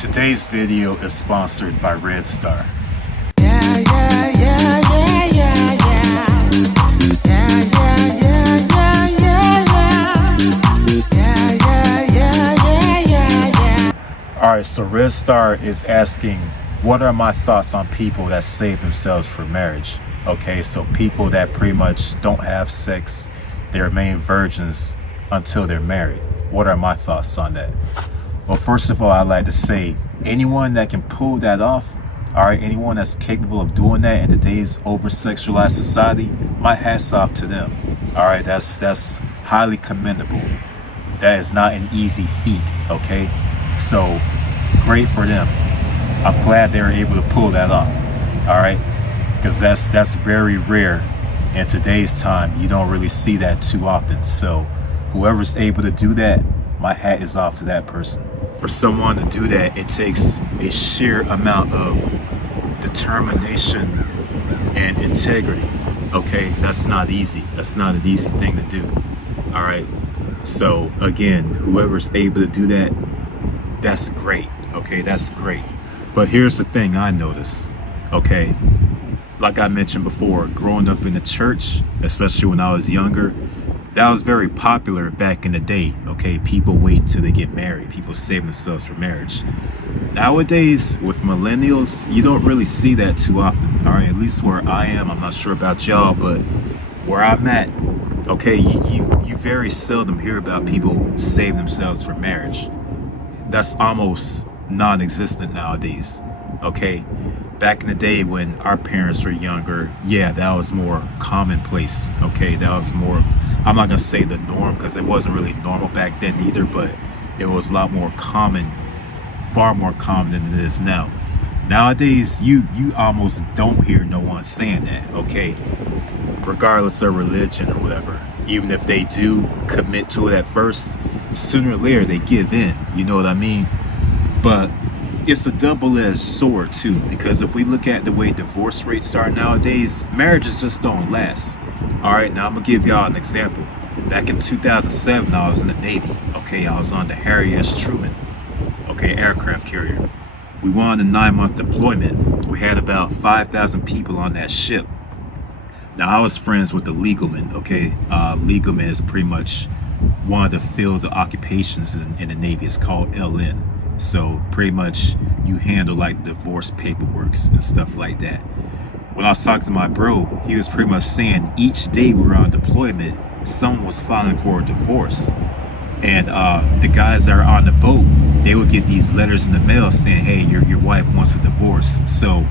Today's video is sponsored by Red Star. Alright, so Red Star is asking, what are my thoughts on people that save themselves for marriage? Okay, so people that pretty much don't have sex, they remain virgins until they're married. What are my thoughts on that? Well, first of all, I'd like to say, anyone that can pull that off, alright, anyone that's capable of doing that in today's over-sexualized society, my hat's off to them. Alright, that's highly commendable. That is not an easy feat, okay? So, great for them. I'm glad they were able to pull that off, alright? Because that's very rare in today's time. You don't really see that too often. So, whoever's able to do that, my hat is off to that person. For someone to do that, it takes a sheer amount of determination and integrity. Okay, that's not easy. That's not an easy thing to do. All right. So again, whoever's able to do that, that's great. Okay, that's great. But here's the thing I noticed. Okay, like I mentioned before, growing up in the church, especially when I was younger, that was very popular back in the day. Okay, people wait until they get married. People save themselves for marriage. Nowadays, with millennials, you don't really see that too often. All right, at least where I am. I'm not sure about y'all, but where I'm at, okay, you very seldom hear about people save themselves for marriage. That's almost non-existent nowadays. Okay, back in the day when our parents were younger, yeah, that was more commonplace. Okay, that was more, I'm not gonna say the norm because it wasn't really normal back then either, but it was a lot more common, far more common than it is now. Nowadays, you almost don't hear no one saying that, okay? Regardless of religion or whatever. Even if they do commit to it at first, sooner or later they give in, you know what I mean? But it's a double-edged sword too, because if we look at the way divorce rates are nowadays, marriages just don't last. All right, now I'm gonna give y'all an example. Back in 2007, I was in the Navy. Okay, I was on the Harry S. Truman, okay, aircraft carrier. We went on a 9-month deployment. We had about 5,000 people on that ship. Now, I was friends with the legalman, okay? Legalman is pretty much one of the fields of occupations in the Navy. It's called LN. So pretty much you handle like divorce paperwork and stuff like that. When I was talking to my bro, he was pretty much saying each day we were on deployment, someone was filing for a divorce. And the guys that are on the boat, they would get these letters in the mail saying, hey, your wife wants a divorce. So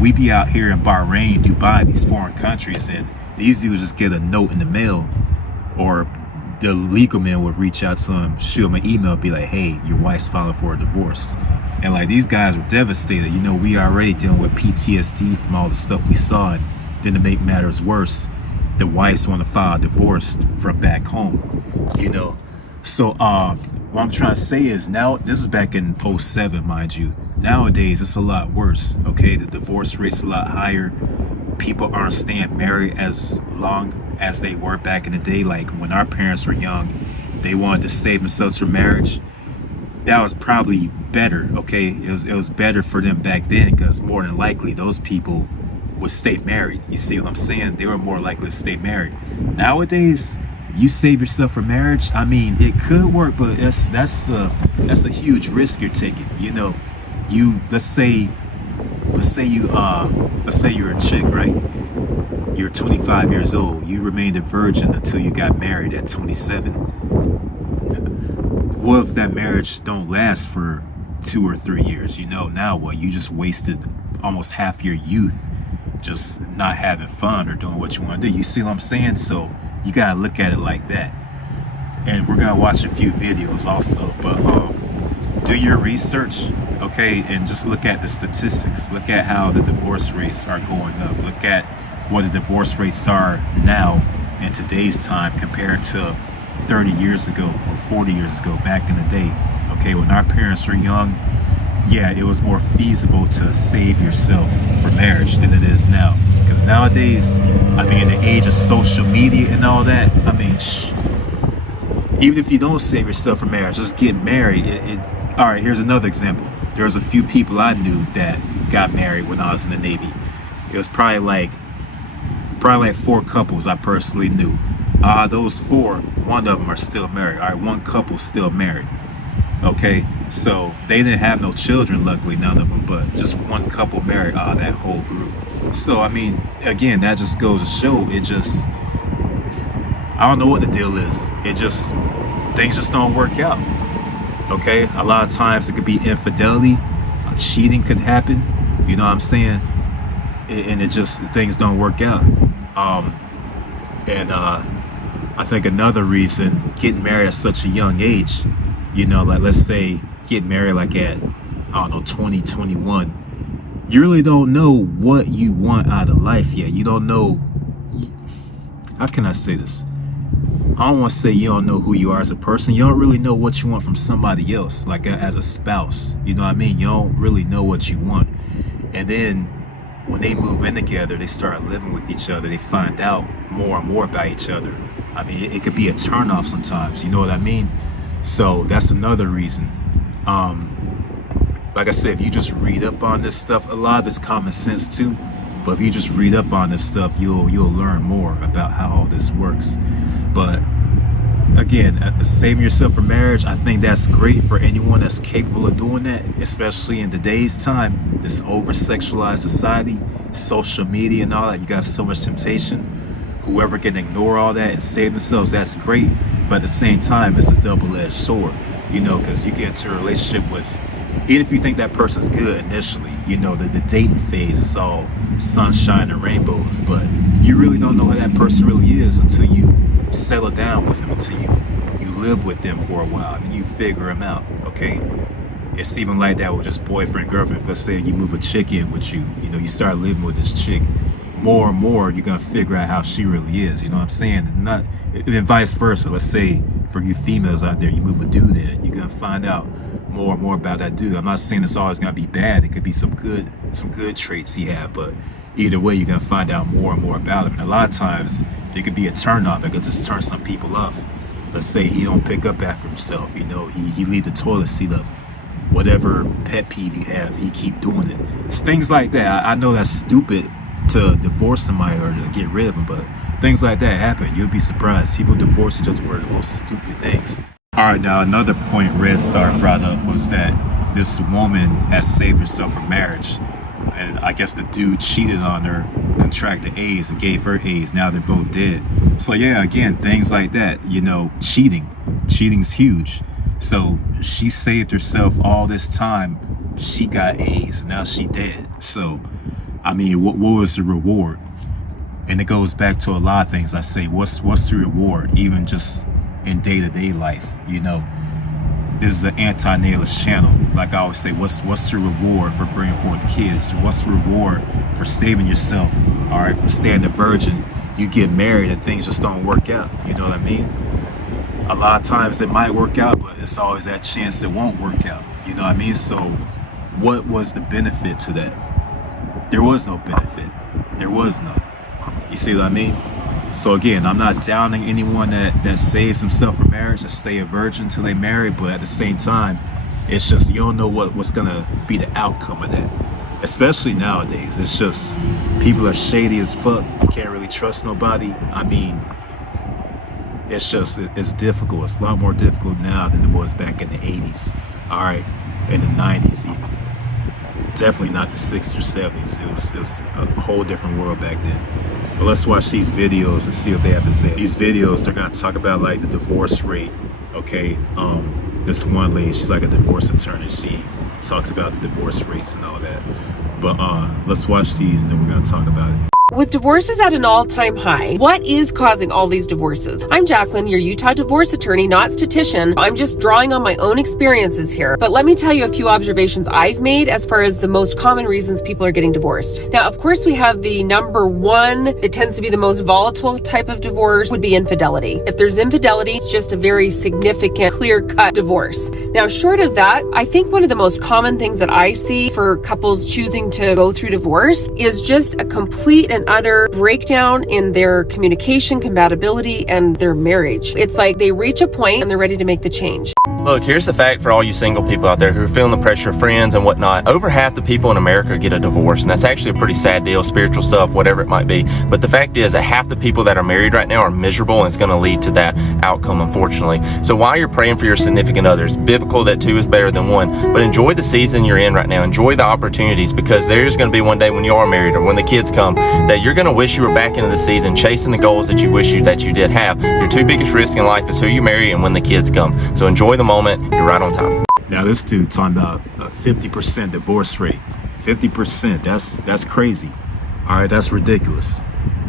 we be out here in Bahrain, Dubai, these foreign countries, and these dudes just get a note in the mail, or the legal man would reach out to him, shoot him an email, be like, hey, your wife's filing for a divorce. And like, these guys were devastated. You know, we already dealing with PTSD from all the stuff we saw, and then to make matters worse, the wives want to file a divorce from back home, you know. So what I'm trying to say is, now, this is back in 07, mind you. Nowadays, it's a lot worse, okay? The divorce rate's a lot higher. People aren't staying married as long as they were back in the day. Like when our parents were young, they wanted to save themselves for marriage. That was probably better, okay? It was better for them back then, because more than likely those people would stay married. You see what I'm saying? They were more likely to stay married. Nowadays, you save yourself for marriage, I mean, it could work, but that's a huge risk you're taking. You know, let's say you're a chick, right? You're 25 years old. You remained a virgin until you got married at 27. What if that marriage don't last for 2 or 3 years? You know, now what? You just wasted almost half your youth just not having fun or doing what you want to do. You see what I'm saying? So you gotta look at it like that. And we're gonna watch a few videos also, but do your research, okay, and just look at the statistics. Look at how the divorce rates are going up. Look at what the divorce rates are now in today's time compared to 30 years ago or 40 years ago back in the day. Okay, when our parents were young, yeah, it was more feasible to save yourself for marriage than it is now. Because nowadays, I mean, in the age of social media and all that, I mean, even if you don't save yourself for marriage, just get married. All right, here's another example. there was a few people I knew that got married when I was in the Navy. It was probably like 4 couples I personally knew. Those 4, one of them are still married. All right, one couple still married. Okay, so they didn't have no children, luckily, none of them, but just one couple married out of that whole group. So, I mean, again, that just goes to show, I don't know what the deal is. Things just don't work out. Okay, a lot of times it could be infidelity, cheating could happen, you know what I'm saying? And things don't work out. I think another reason, getting married at such a young age, you know, like let's say get married like at, 20, 21, you really don't know what you want out of life yet. You don't know, how can I say this? I don't want to say you don't know who you are as a person. You don't really know what you want from somebody else, like as a spouse. You know what I mean? You don't really know what you want. And then when they move in together, they start living with each other. They find out more and more about each other. I mean, it could be a turnoff sometimes. You know what I mean? So that's another reason. Like I said, if you just read up on this stuff, a lot of it's common sense too. But if you just read up on this stuff, you'll learn more about how all this works. But again, saving yourself for marriage, I think that's great for anyone that's capable of doing that, especially in today's time, this over-sexualized society, social media and all that. You got so much temptation. Whoever can ignore all that and save themselves, that's great. But at the same time, it's a double-edged sword, you know, because you get into a relationship with, even if you think that person's good initially, you know, the dating phase is all sunshine and rainbows, but you really don't know who that person really is until you settle down with him, until you live with them for a while and you figure them out. Okay, it's even like that with just boyfriend, girlfriend. If let's say you move a chick in with you, you know, you start living with this chick, more and more you're gonna figure out how she really is. You know what I'm saying? And vice versa. Let's say for you females out there, you move a dude in, you're gonna find out more and more about that dude. I'm not saying it's always gonna be bad. It could be some good traits he have, but either way, you're gonna find out more and more about him. And a lot of times it could be a turn off. It could just turn some people off. Let's say he don't pick up after himself, you know, he leave the toilet seat up. Whatever pet peeve you have, he keep doing it. It's things like that. I know that's stupid to divorce somebody or to get rid of them, but things like that happen. You'll be surprised. People divorce each other for the most stupid things. All right, now another point Red Star brought up was that this woman has saved herself from marriage. And I guess the dude cheated on her, contracted AIDS and gave her AIDS. Now they're both dead. So yeah, again, things like that, you know, cheating's huge. So she saved herself all this time. She got AIDS, now she dead. So I mean, what was the reward? And it goes back to a lot of things I say. What's the reward, even just in day-to-day life? You know, this is an anti-natalist channel. Like I always say, what's the reward for bringing forth kids? What's the reward for saving yourself? All right, for staying a virgin, you get married and things just don't work out. You know what I mean? A lot of times it might work out, but it's always that chance it won't work out. You know what I mean? So what was the benefit to that? There was no benefit. There was none. You see what I mean? So again, I'm not downing anyone that saves himself from marriage and stay a virgin until they marry, but at the same time, it's just you don't know what's gonna be the outcome of that. Especially nowadays. It's just people are shady as fuck. You can't really trust nobody. I mean, it's difficult. It's a lot more difficult now than it was back in the 80s. All right, in the 90s even. Definitely not the 60s or 70s. It was a whole different world back then. But let's watch these videos and see what they have to say. These videos, they're gonna talk about like the divorce rate. Okay, this one lady, she's like a divorce attorney. She talks about the divorce rates and all that. But let's watch these and then we're gonna talk about it. With divorces at an all-time high, what is causing all these divorces? I'm Jacqueline, your Utah divorce attorney, not statistician. I'm just drawing on my own experiences here. But let me tell you a few observations I've made as far as the most common reasons people are getting divorced. Now, of course, we have the number one, it tends to be the most volatile type of divorce, would be infidelity. If there's infidelity, it's just a very significant, clear-cut divorce. Now, short of that, I think one of the most common things that I see for couples choosing to go through divorce is just a complete and utter breakdown in their communication, compatibility, and their marriage. It's like they reach a point and they're ready to make the change. Look, here's the fact for all you single people out there who are feeling the pressure of friends and whatnot. Over half the people in America get a divorce, and that's actually a pretty sad deal, spiritual stuff, whatever it might be. But the fact is that half the people that are married right now are miserable, and it's going to lead to that outcome, unfortunately. So while you're praying for your significant others, biblical that two is better than one, but enjoy the season you're in right now. Enjoy the opportunities, because there's going to be one day when you are married or when the kids come that you're going to wish you were back into the season chasing the goals that you wish that you did have. Your two biggest risks in life is who you marry and when the kids come. So enjoy the moment. You're right on time. Now this dude talking about a 50% divorce rate. 50%, that's crazy. All right, that's ridiculous.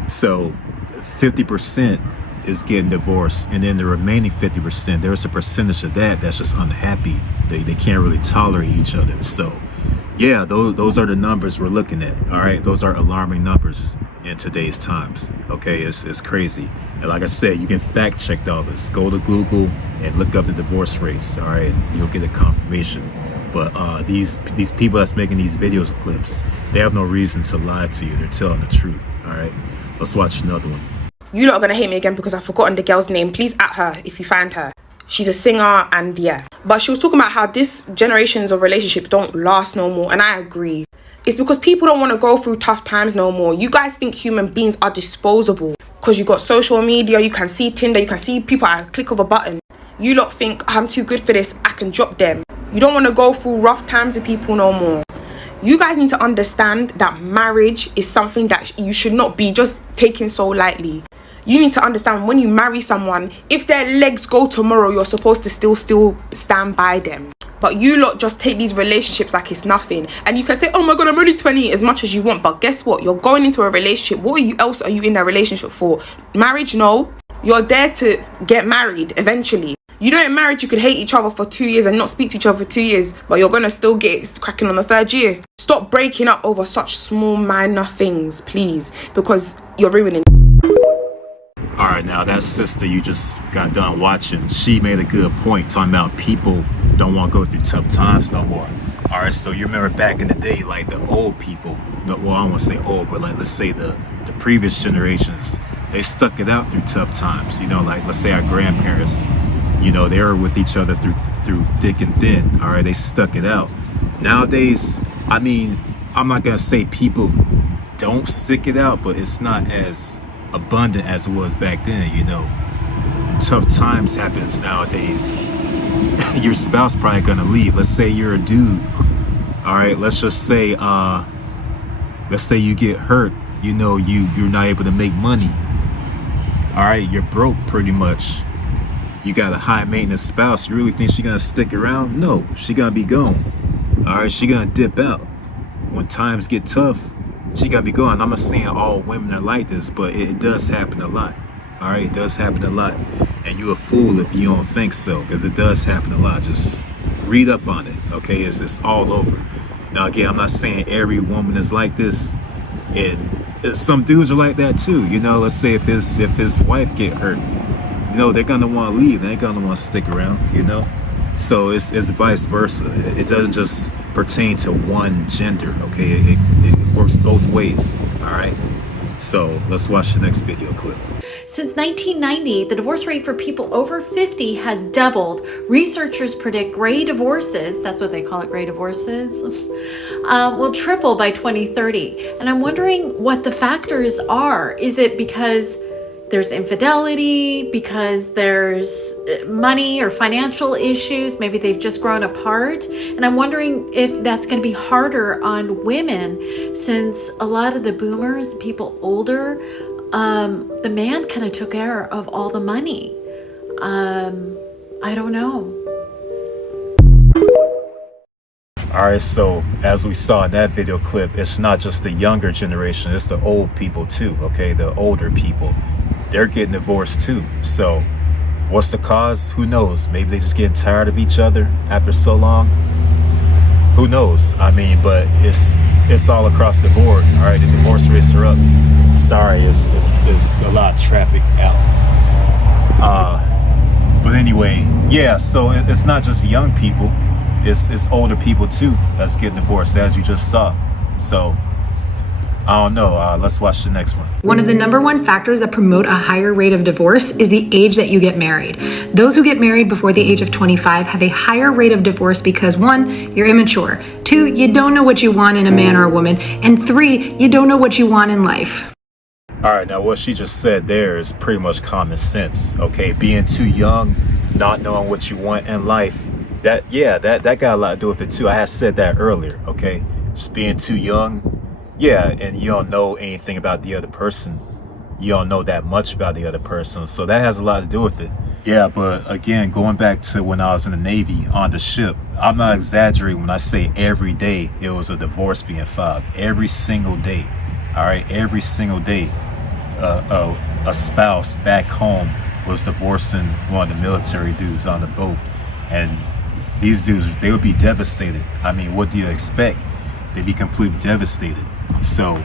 So 50% is getting divorced, and then the remaining 50%, there's a percentage of that that's just unhappy. They can't really tolerate each other. So yeah, those are the numbers we're looking at. All right, those are alarming numbers in today's times. Okay, it's crazy. And like I said, you can fact check all this. Go to Google and look up the divorce rates. All right, and you'll get a confirmation. But these people that's making these videos or clips, they have no reason to lie to you. They're telling the truth. All right, let's watch another one. You lot are gonna hate me again because I've forgotten the girl's name. Please at her if you find her. She's a singer, and yeah. But she was talking about how this generations of relationships don't last no more, and I agree. It's because people don't want to go through tough times no more. You guys think human beings are disposable because you got social media, you can see Tinder, you can see people at a click of a button. You lot think I'm too good for this, I can drop them. You don't want to go through rough times with people no more. You guys need to understand that marriage is something that you should not be just taking so lightly. You need to understand when you marry someone, if their legs go tomorrow, you're supposed to still stand by them. But you lot just take these relationships like it's nothing. And you can say, oh my God, I'm only 20, as much as you want. But guess what? You're going into a relationship. What else are you in a relationship for? Marriage? No. You're there to get married eventually. You know, in marriage, you could hate each other for 2 years and not speak to each other for 2 years, but you're going to still get cracking on the 3rd year. Stop breaking up over such small, minor things, please, because you're ruining. All right, now that sister you just got done watching, she made a good point talking about people don't want to go through tough times no more. All right, so you remember back in the day, like the old people, well, I don't want to say old, but like let's say the previous generations, they stuck it out through tough times. You know, like let's say our grandparents, you know, they were with each other through thick and thin. All right, they stuck it out. Nowadays, I mean, I'm not gonna say people don't stick it out, but it's not as abundant as it was back then. You know, tough times happens nowadays. Your spouse probably gonna leave. Let's say you're a dude. All right, let's just say you get hurt. You know, you're not able to make money. All right, you're broke pretty much. You got a high maintenance spouse. You really think she's gonna stick around? No, she gonna be gone. All right, she gonna dip out when times get tough. She gotta be gone. I'm not saying all women are like this, but it does happen a lot. All right, it does happen a lot, and you a fool if you don't think so, because it does happen a lot. Just read up on it, okay? It's all over. Now again, I'm not saying every woman is like this, and some dudes are like that too. You know, let's say if his wife get hurt, you know, they're gonna want to leave. They ain't gonna want to stick around. You know, so it's vice versa. It doesn't just pertain to one gender, okay? It works both ways. All right. So let's watch the next video clip. Since 1990, the divorce rate for people over 50 has doubled. Researchers predict gray divorces, that's what they call it, gray divorces, will triple by 2030. And I'm wondering what the factors are. Is it because there's infidelity, because there's money or financial issues, maybe they've just grown apart? And I'm wondering if that's going to be harder on women, since a lot of the boomers, the people older, the man kind of took care of all the money. I don't know. All right, so as we saw in that video clip, it's not just the younger generation, it's the old people too, okay? The older people, they're getting divorced too. So what's the cause? Who knows? Maybe they just getting tired of each other after so long. Who knows? I mean, but it's all across the board. All right, the divorce rates are up. Sorry, it's a lot of traffic out. But anyway, yeah, so it's not just young people. It's older people too that's getting divorced, as you just saw. So I don't know. Let's watch the next one. One of the number one factors that promote a higher rate of divorce is the age that you get married. Those who get married before the age of 25 have a higher rate of divorce because 1, you're immature, 2, you don't know what you want in a man or a woman, and 3, you don't know what you want in life. All right, now what she just said there is pretty much common sense, okay? Being too young, not knowing what you want in life, that got a lot to do with it too. I had said that earlier, okay? Just being too young, yeah, and you don't know anything about the other person. You don't know that much about the other person, so that has a lot to do with it. Yeah, but again, going back to when I was in the Navy on the ship, I'm not exaggerating when I say every day it was a divorce being filed. Every single day, all right? Every single day, a spouse back home was divorcing one of the military dudes on the boat. And these dudes, they would be devastated. I mean, what do you expect? They'd be completely devastated. So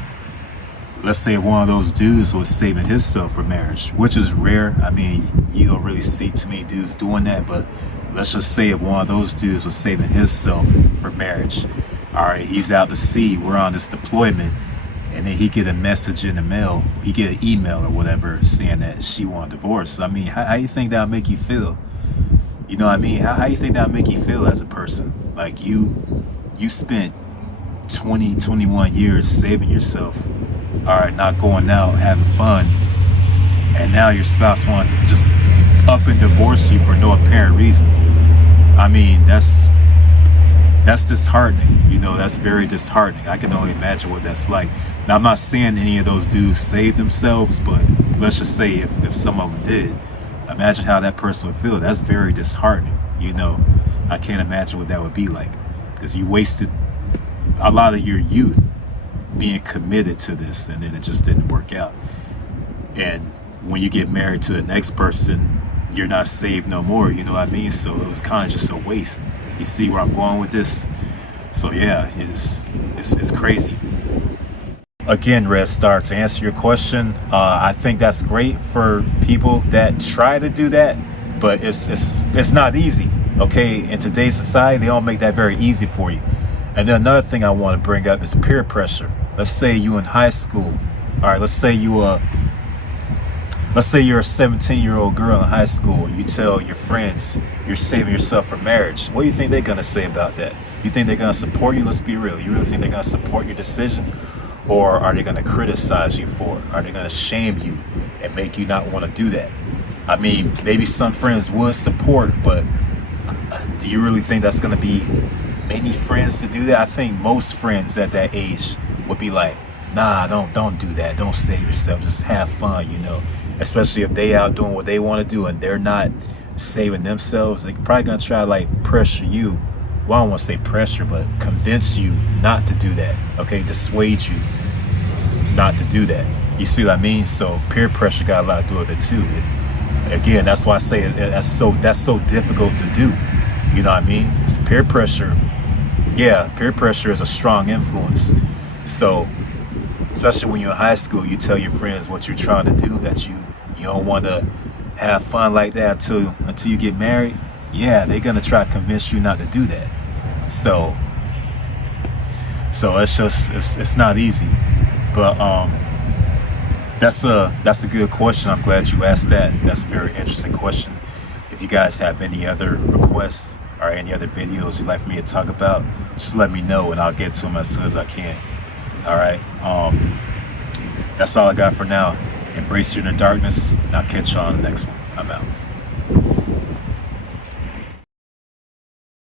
let's say one of those dudes was saving himself for marriage, which is rare. I mean, you don't really see too many dudes doing that, but let's just say if one of those dudes was saving himself for marriage. All right, he's out to sea, we're on this deployment, and then he get a message in the mail, he get an email or whatever saying that she want a divorce. I mean, how you think that'll make you feel? You know what I mean? How you think that'll make you feel as a person? Like you spent 20, 21 years saving yourself, all right, not going out, having fun, and now your spouse want to just up and divorce you for no apparent reason. I mean, that's disheartening, you know, that's very disheartening. I can only imagine what that's like. Now, I'm not saying any of those dudes saved themselves, but let's just say if some of them did, imagine how that person would feel. That's very disheartening, you know. I can't imagine what that would be like, because you wasted a lot of your youth being committed to this, and then it just didn't work out. And when you get married to the next person, you're not saved no more, you know what I mean? So it was kind of just a waste. You see where I'm going with this? So yeah, it's crazy. Again, Red Star, to answer your question, I think that's great for people that try to do that, but it's not easy, okay? In today's society, they don't make that very easy for you. And then another thing I want to bring up is peer pressure. Let's say you in high school. All right, let's say you're a 17-year-old girl in high school. You tell your friends you're saving yourself for marriage. What do you think they're gonna say about that? You think they're gonna support you? Let's be real. You really think they're gonna support your decision? Or are they gonna criticize you for it? Are they gonna shame you and make you not want to do that? I mean, maybe some friends would support, but do you really think that's gonna be many friends to do that? I think most friends at that age would be like, nah, don't do that. Don't save yourself. Just have fun, you know. Especially if they out doing what they want to do and they're not saving themselves. They're probably gonna try to like pressure you. Well, I don't want to say pressure, but convince you not to do that. Okay, dissuade you not to do that. You see what I mean? So peer pressure got a lot to do with it too. Again, that's why I say that's so difficult to do. You know what I mean? It's peer pressure. Yeah, peer pressure is a strong influence. So, especially when you're in high school, you tell your friends what you're trying to do, that you don't want to have fun like that until you get married. Yeah, they're gonna try to convince you not to do that. So it's not easy. But that's a good question. I'm glad you asked that. That's a very interesting question. If you guys have any other requests or any other videos you'd like for me to talk about, just let me know and I'll get to them as soon as I can. All right. That's all I got for now. Embrace your inner darkness, and I'll catch you on the next one. I'm out.